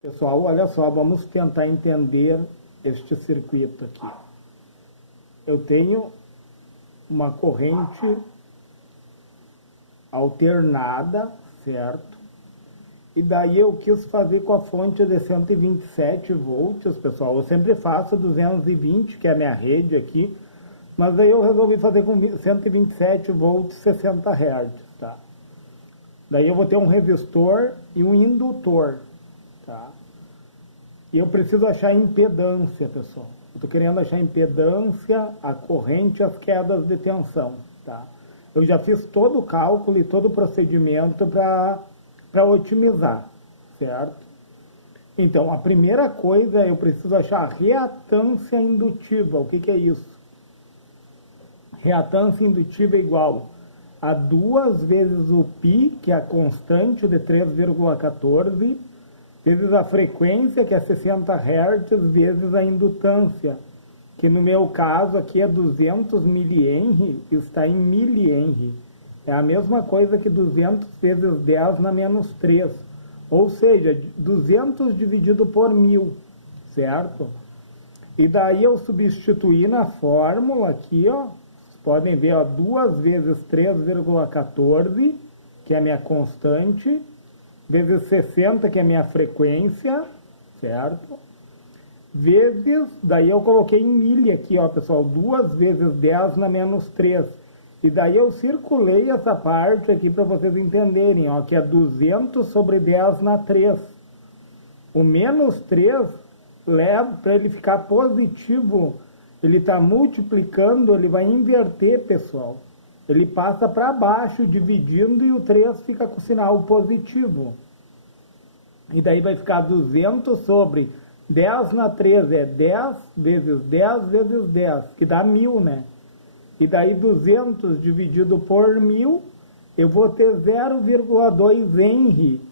Pessoal, olha só, vamos tentar entender este circuito aqui. Eu tenho uma corrente alternada, certo? E daí eu quis fazer com a fonte de 127 volts, pessoal. Eu sempre faço 220, que é a minha rede aqui, mas daí eu resolvi fazer com 127 volts, 60 Hz, tá? Daí eu vou ter um resistor e um indutor, tá? E eu preciso achar impedância, pessoal. Eu estou querendo achar impedância, a corrente e as quedas de tensão, tá? Eu já fiz todo o cálculo e todo o procedimento para otimizar, certo? Então, a primeira coisa é eu preciso achar a reatância indutiva. O que é isso? Reatância indutiva é igual a 2 vezes o π, que é a constante de 3,14, vezes a frequência, que é 60 Hz, vezes a indutância, que no meu caso aqui é 200 mH, está em mH. É a mesma coisa que 200 vezes 10 na menos 3, ou seja, 200 dividido por 1000, certo? E daí eu substituí na fórmula aqui, ó, vocês podem ver, ó, 2 vezes 3,14, que é a minha constante, vezes 60, que é a minha frequência, certo? Vezes, daí eu coloquei em milha aqui, ó, pessoal, 2 vezes 10 na menos 3. E daí eu circulei essa parte aqui para vocês entenderem, ó, que é 200 sobre 10 na 3. O menos 3, leva para ele ficar positivo, ele está multiplicando, ele vai inverter, pessoal. Ele passa para baixo, dividindo, e o 3 fica com o sinal positivo. E daí vai ficar 200 sobre 10 na 3, é 10 vezes 10 vezes 10, que dá 1000, né? E daí 200 dividido por 1000, eu vou ter 0,2 Henry.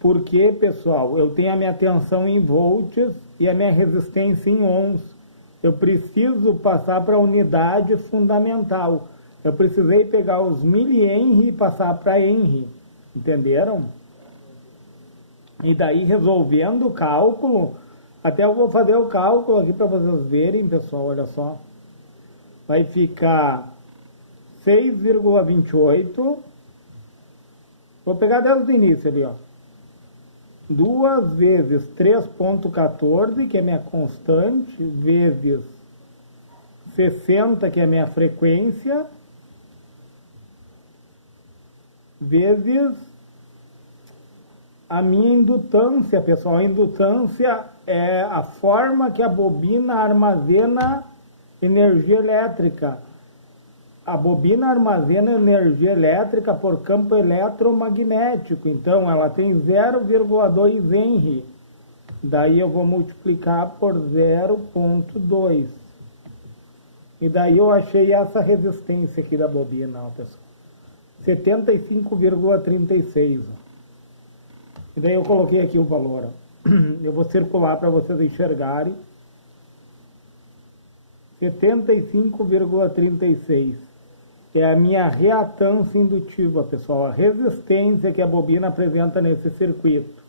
Porque, pessoal, eu tenho a minha tensão em volts e a minha resistência em ohms. Eu preciso passar para a unidade fundamental. Eu precisei pegar os mH e passar para Henry, entenderam? E daí, resolvendo o cálculo, até eu vou fazer o cálculo aqui para vocês verem, pessoal, olha só. Vai ficar 6,28. Vou pegar desde o início ali, ó. 2 vezes 3,14, que é minha constante, vezes 60, que é minha frequência, vezes a minha indutância, pessoal. A indutância é a forma que a bobina armazena energia elétrica. A bobina armazena energia elétrica por campo eletromagnético. Então, ela tem 0,2 Henry. Daí eu vou multiplicar por 0,2. E daí eu achei essa resistência aqui da bobina, ó, pessoal. 75,36. E daí eu coloquei aqui o valor, ó. Eu vou circular para vocês enxergarem. 75,36 é a minha reatância indutiva, pessoal, a resistência que a bobina apresenta nesse circuito.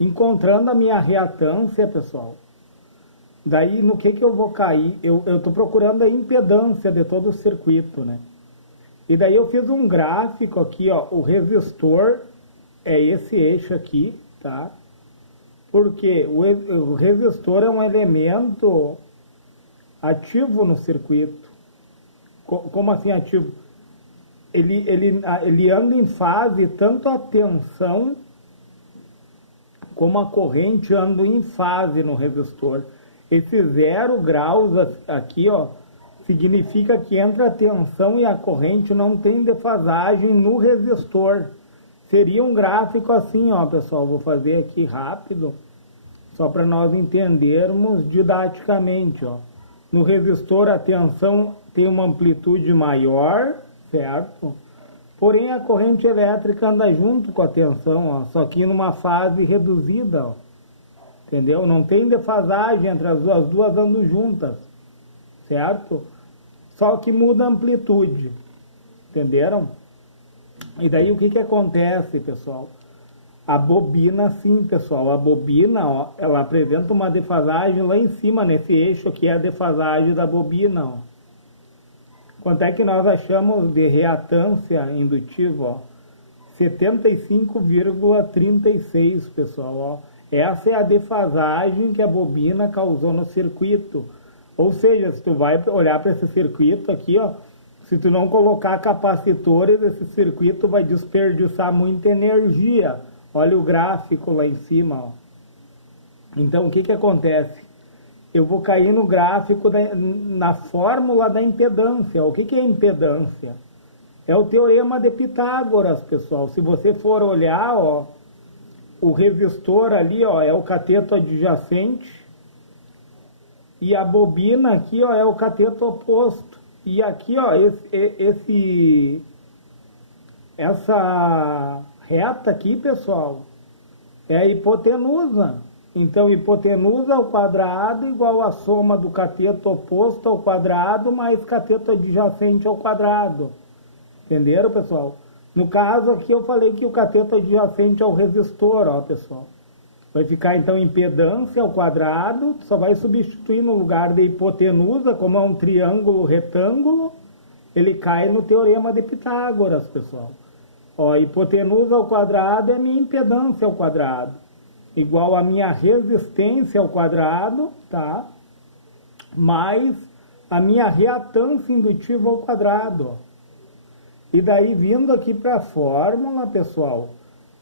Encontrando a minha reatância, pessoal, daí no que eu vou cair? Eu estou procurando a impedância de todo o circuito, né? E daí eu fiz um gráfico aqui, ó, o resistor é esse eixo aqui, tá? Porque o resistor é um elemento ativo no circuito. Como assim ativo? Ele anda em fase, tanto a tensão como a corrente andam em fase no resistor. Esse 0 graus aqui, ó, significa que entre a tensão e a corrente não tem defasagem no resistor. Seria um gráfico assim, ó, pessoal, vou fazer aqui rápido, só para nós entendermos didaticamente, ó. No resistor a tensão tem uma amplitude maior, certo? Porém a corrente elétrica anda junto com a tensão, ó, só que numa fase reduzida, ó. Entendeu? Não tem defasagem entre as duas andam juntas, certo? Só que muda a amplitude, entenderam? E daí o que acontece, pessoal? A bobina, sim, pessoal. A bobina, ó, ela apresenta uma defasagem lá em cima, nesse eixo aqui é a defasagem da bobina, ó. Quanto é que nós achamos de reatância indutiva, ó? 75,36, pessoal, ó. Essa é a defasagem que a bobina causou no circuito. Ou seja, se tu vai olhar para esse circuito aqui, ó, se tu não colocar capacitores, esse circuito vai desperdiçar muita energia. Olha o gráfico lá em cima, ó. Então, o que que acontece? Eu vou cair no gráfico, na fórmula da impedância. O que que é impedância? É o teorema de Pitágoras, pessoal. Se você for olhar, ó, o resistor ali, ó, é o cateto adjacente. E a bobina aqui, ó, é o cateto oposto. E aqui, ó, essa reta aqui, pessoal, é a hipotenusa. Então, hipotenusa ao quadrado igual a soma do cateto oposto ao quadrado mais cateto adjacente ao quadrado. Entenderam, pessoal? No caso aqui eu falei que o cateto adjacente ao resistor, ó, pessoal. Vai ficar então impedância ao quadrado, só vai substituir no lugar de hipotenusa, como é um triângulo retângulo, ele cai no teorema de Pitágoras, pessoal. Ó, hipotenusa ao quadrado é minha impedância ao quadrado, igual a minha resistência ao quadrado, tá? Mais a minha reatância indutiva ao quadrado, ó. E daí, vindo aqui para a fórmula, pessoal,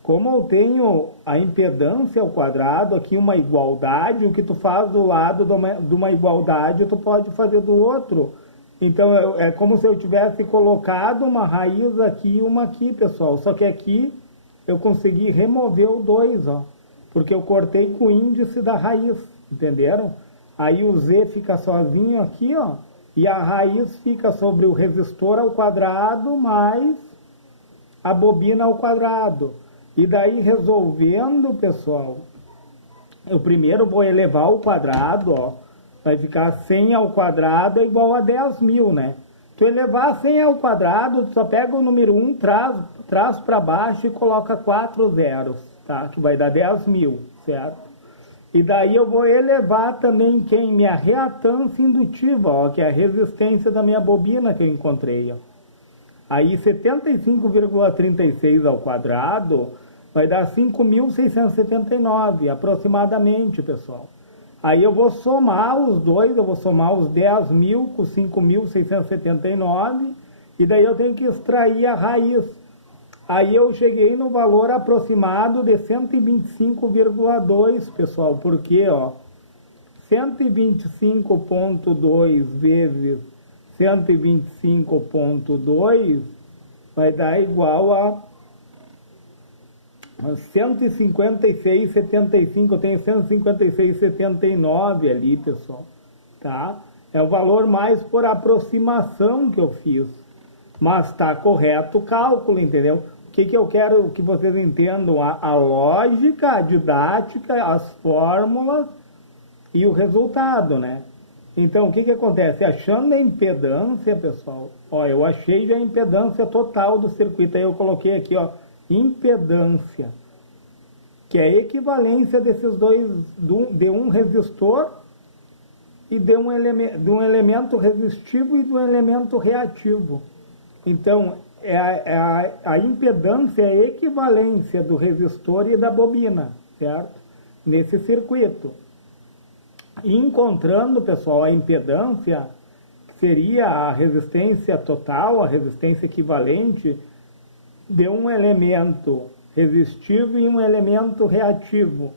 como eu tenho a impedância ao quadrado, aqui uma igualdade, o que tu faz do lado de uma igualdade, tu pode fazer do outro. Então, é como se eu tivesse colocado uma raiz aqui e uma aqui, pessoal. Só que aqui eu consegui remover o 2, ó, porque eu cortei com o índice da raiz, entenderam? Aí o Z fica sozinho aqui, ó, e a raiz fica sobre o resistor ao quadrado mais a bobina ao quadrado. E daí, resolvendo, pessoal, eu primeiro vou elevar ao quadrado, ó, vai ficar 100 ao quadrado é igual a 10.000, né? Tu elevar 100 ao quadrado, tu só pega o número 1, traz para baixo e coloca 4 zeros, tá? Que vai dar 10.000, certo? E daí eu vou elevar também quem? Minha reatância indutiva, ó, que é a resistência da minha bobina que eu encontrei, ó. Aí 75,36 ao quadrado vai dar 5.679 aproximadamente, pessoal. Aí eu vou somar os dois, eu vou somar os 10.000 com 5.679 e daí eu tenho que extrair a raiz. Aí eu cheguei no valor aproximado de 125,2, pessoal, porque, ó, 125,2 vezes 125,2 vai dar igual a 156,75. Eu tenho 156,79 ali, pessoal, tá? É o valor mais por aproximação que eu fiz, mas está correto o cálculo, entendeu? O que eu quero que vocês entendam? A lógica, a didática, as fórmulas e o resultado, né? Então, o que acontece? Achando a impedância, pessoal, ó, eu achei já a impedância total do circuito, aí eu coloquei aqui, ó, impedância, que é a equivalência desses dois, de um resistor e de um elemento resistivo e de um elemento reativo. Então, a impedância é a equivalência do resistor e da bobina, certo? Nesse circuito. Encontrando, pessoal, a impedância, que seria a resistência total, a resistência equivalente de um elemento resistivo e um elemento reativo.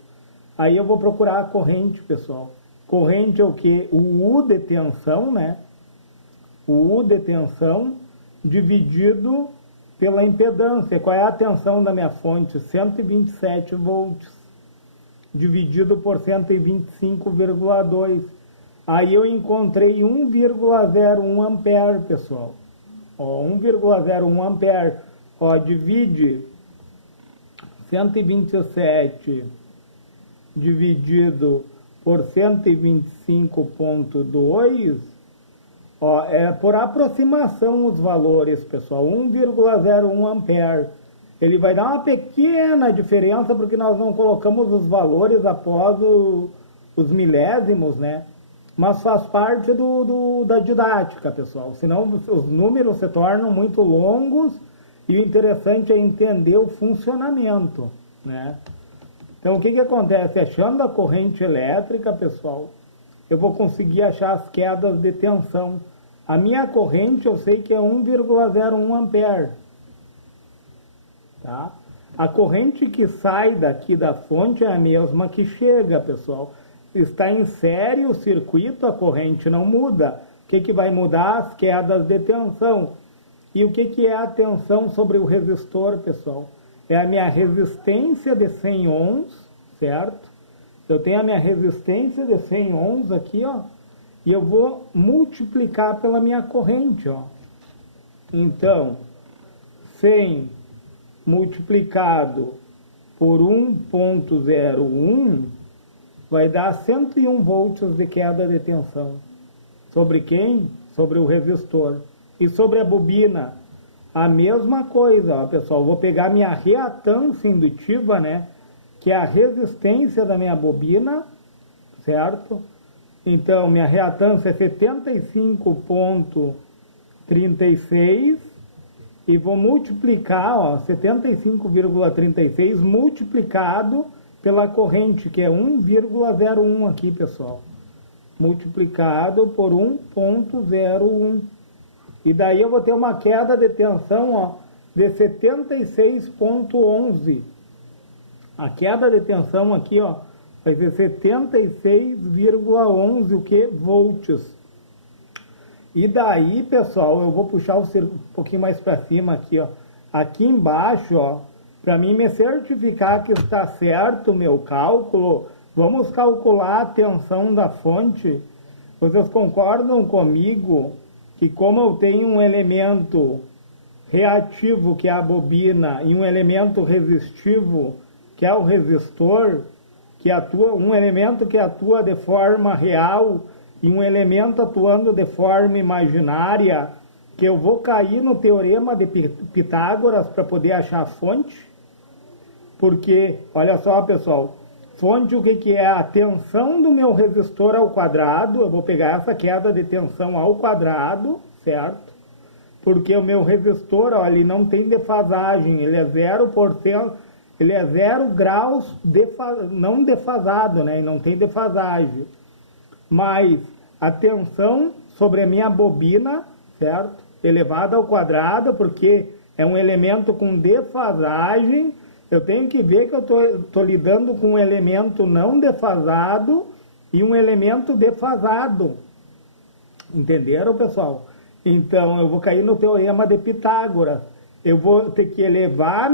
Aí eu vou procurar a corrente, pessoal. Corrente é o que? O U de tensão, né? O U de tensão dividido pela impedância. Qual é a tensão da minha fonte? 127 volts. Dividido por 125,2. Aí eu encontrei 1,01 ampere, pessoal. Ó, 1,01 ampere. Ó, divide 127 dividido por 125,2, ó, é por aproximação os valores, pessoal. 1,01 ampere. ele vai dar uma pequena diferença porque nós não colocamos os valores após os milésimos, né? Mas faz parte da didática, pessoal. Senão os números se tornam muito longos e o interessante é entender o funcionamento, né? Então, o que acontece? Achando a corrente elétrica, pessoal, eu vou conseguir achar as quedas de tensão. A minha corrente eu sei que é 1,01 ampere. Tá? A corrente que sai daqui da fonte é a mesma que chega, pessoal. Está em série o circuito, a corrente não muda. O que vai mudar? As quedas de tensão. E o que é a tensão sobre o resistor, pessoal? É a minha resistência de 100 ohms, certo? Eu tenho a minha resistência de 100 ohms aqui, ó. E eu vou multiplicar pela minha corrente, ó. Então, 100 multiplicado por 1,01 vai dar 101 volts de queda de tensão. Sobre quem? Sobre o resistor. E sobre a bobina, a mesma coisa, ó, pessoal. Vou pegar minha reatância indutiva, né? Que é a resistência da minha bobina, certo? Então, minha reatância é 75,36 e vou multiplicar, ó, 75,36 multiplicado pela corrente, que é 1,01 aqui, pessoal. Multiplicado por 1,01. E daí eu vou ter uma queda de tensão, ó, de 76,11. A queda de tensão aqui, ó, vai ser 76,11 o que? Volts. E daí, pessoal, eu vou puxar um pouquinho mais para cima aqui, ó. Aqui embaixo, ó, para mim me certificar que está certo o meu cálculo, vamos calcular a tensão da fonte. Vocês concordam comigo que como eu tenho um elemento reativo, que é a bobina, e um elemento resistivo, que é o resistor, que atua, um elemento que atua de forma real e um elemento atuando de forma imaginária, que eu vou cair no teorema de Pitágoras para poder achar a fonte? Porque, olha só, pessoal, fonte o que é? A tensão do meu resistor ao quadrado, eu vou pegar essa queda de tensão ao quadrado, certo? Porque o meu resistor, ó, ele não tem defasagem, ele é 0%, ele é 0 graus, não defasado, né? E não tem defasagem. Mas a tensão sobre a minha bobina, certo? Elevada ao quadrado, porque é um elemento com defasagem. Eu tenho que ver que eu estou lidando com um elemento não defasado e um elemento defasado. Entenderam, pessoal? Então, eu vou cair no teorema de Pitágoras. Eu vou ter que elevar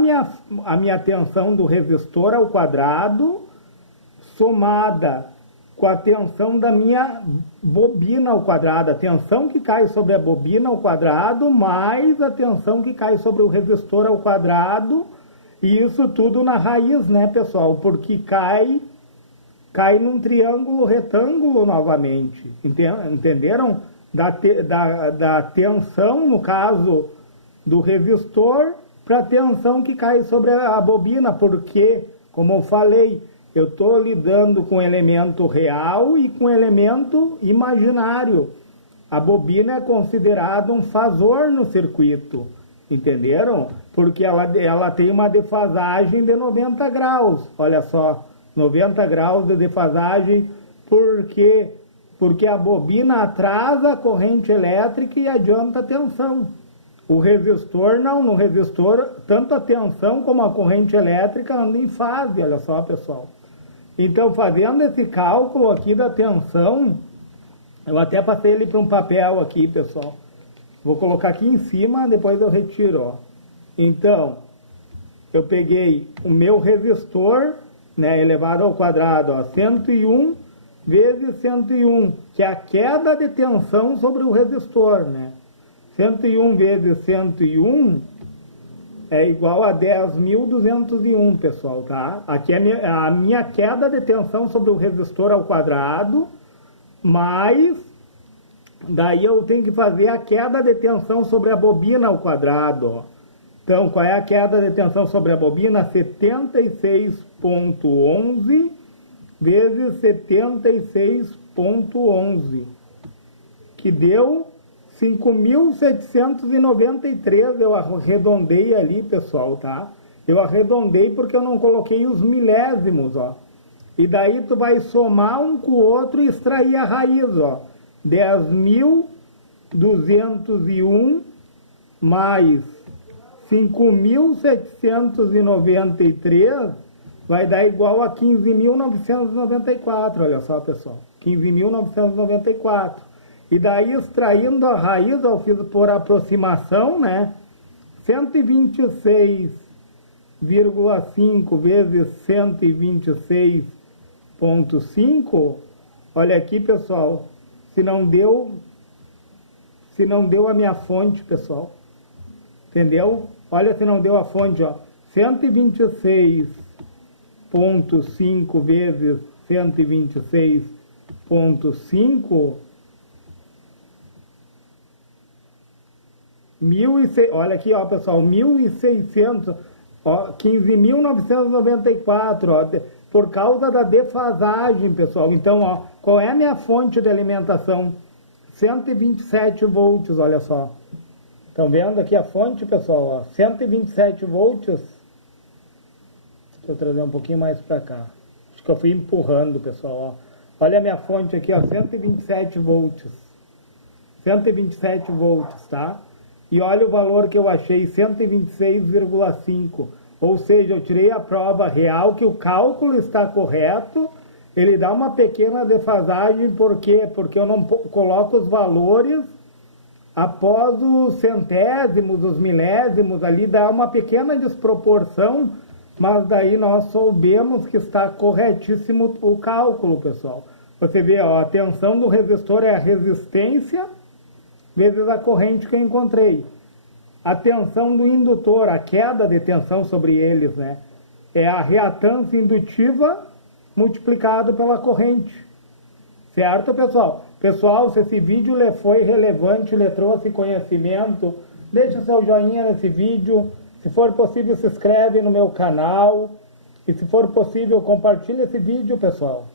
a minha tensão do resistor ao quadrado, somada com a tensão da minha bobina ao quadrado. A tensão que cai sobre a bobina ao quadrado, mais a tensão que cai sobre o resistor ao quadrado. E isso tudo na raiz, né, pessoal? Porque cai num triângulo retângulo novamente. Entenderam? Da tensão, no caso do resistor, para a tensão que cai sobre a bobina, porque, como eu falei, eu estou lidando com elemento real e com elemento imaginário. A bobina é considerada um fasor no circuito, entenderam? Porque ela tem uma defasagem de 90 graus, olha só, 90 graus de defasagem, porque a bobina atrasa a corrente elétrica e adianta a tensão. O resistor não, no resistor, tanto a tensão como a corrente elétrica andam em fase, olha só, pessoal. Então, fazendo esse cálculo aqui da tensão, eu até passei ele para um papel aqui, pessoal. Vou colocar aqui em cima, depois eu retiro, ó. Então, eu peguei o meu resistor, né, elevado ao quadrado, ó, 101 vezes 101, que é a queda de tensão sobre o resistor, né? 101 vezes 101 é igual a 10.201, pessoal, tá? Aqui é a minha queda de tensão sobre o resistor ao quadrado, mais daí eu tenho que fazer a queda de tensão sobre a bobina ao quadrado, ó. Então, qual é a queda de tensão sobre a bobina? 76,11 vezes 76,11, que deu 5.793, eu arredondei ali, pessoal, tá? Eu arredondei porque eu não coloquei os milésimos, ó. E daí tu vai somar um com o outro e extrair a raiz, ó. 10.201 mais 5.793 vai dar igual a 15.994, olha só, pessoal. 15.994. E daí, extraindo a raiz, eu fiz por aproximação, né? 126,5 vezes 126,5. Olha aqui, pessoal. Se não deu a minha fonte, pessoal. Entendeu? Olha se não deu a fonte, ó. 126,5 vezes 126,5. Olha aqui, ó, pessoal, 1.600, ó, 15.994, ó, por causa da defasagem, pessoal. Então, ó, qual é a minha fonte de alimentação? 127 volts, olha só. Estão vendo aqui a fonte, pessoal? Ó, 127 volts. Deixa eu trazer um pouquinho mais para cá. Acho que eu fui empurrando, pessoal. Ó. Olha a minha fonte aqui, ó, 127 volts. 127 volts, tá? E olha o valor que eu achei, 126,5. Ou seja, eu tirei a prova real que o cálculo está correto. Ele dá uma pequena defasagem, por quê? Porque eu não coloco os valores após os centésimos, os milésimos, ali dá uma pequena desproporção, mas daí nós soubemos que está corretíssimo o cálculo, pessoal. Você vê, ó, a tensão do resistor é a resistência vezes a corrente que eu encontrei. A tensão do indutor, a queda de tensão sobre eles, né, é a reatância indutiva multiplicado pela corrente. Certo, pessoal? Pessoal, se esse vídeo lhe foi relevante, lhe trouxe conhecimento, deixe o seu joinha nesse vídeo. Se for possível, se inscreve no meu canal. E se for possível, compartilhe esse vídeo, pessoal.